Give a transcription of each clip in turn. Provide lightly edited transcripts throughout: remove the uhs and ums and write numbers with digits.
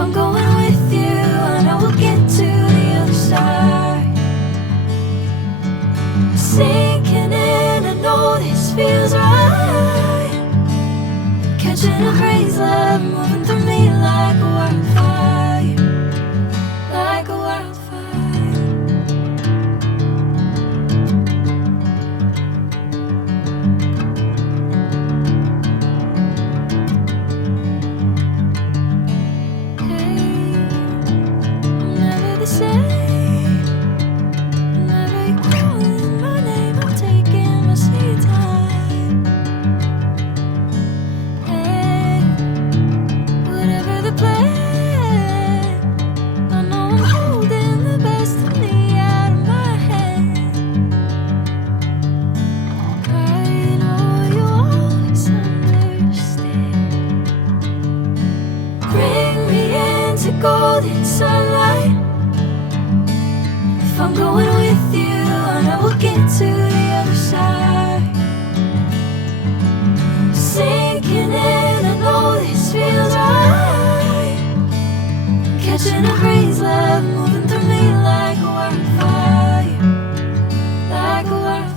I'm going with you, I know we'll get to the other side. Sinking in, I know this feels right. Catching a crazy love moving through me like a wildfire, like a wildfire. Golden sunlight. If I'm going with you, I know we'll get to the other side. Sinking in, I know this feels right. Catching a crazy love moving through me like a wildfire, like a wildfire.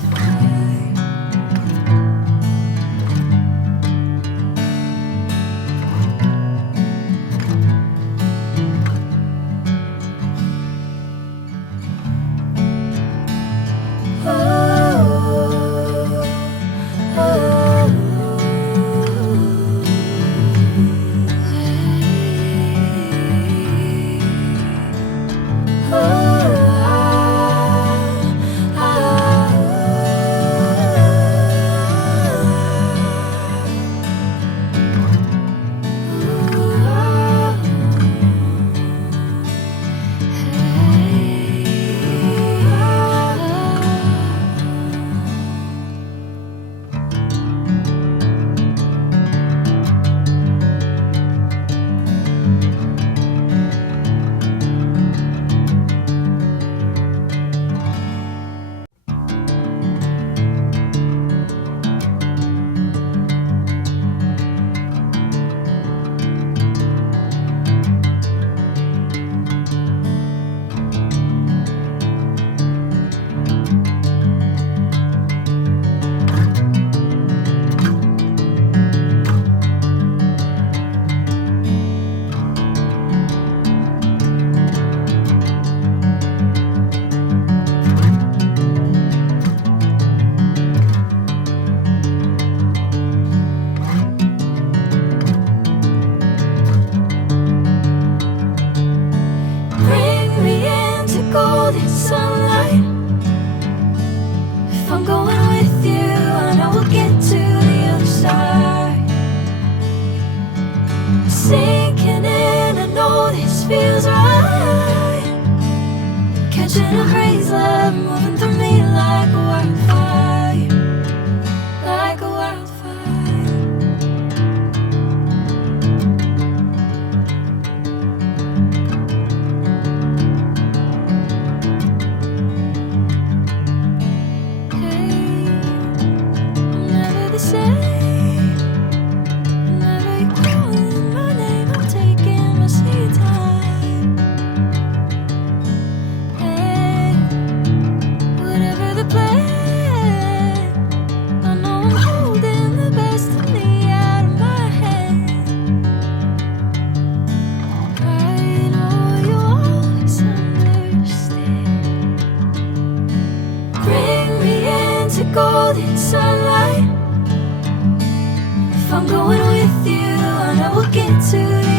Golden sunlight. If I'm going with you, I know we'll get to the other side. Sinking in, I know this feels right. Catching a crazy love moving through me like a wildfire, like a wildfire. Golden sunlight. If I'm going with you, I know we'll get to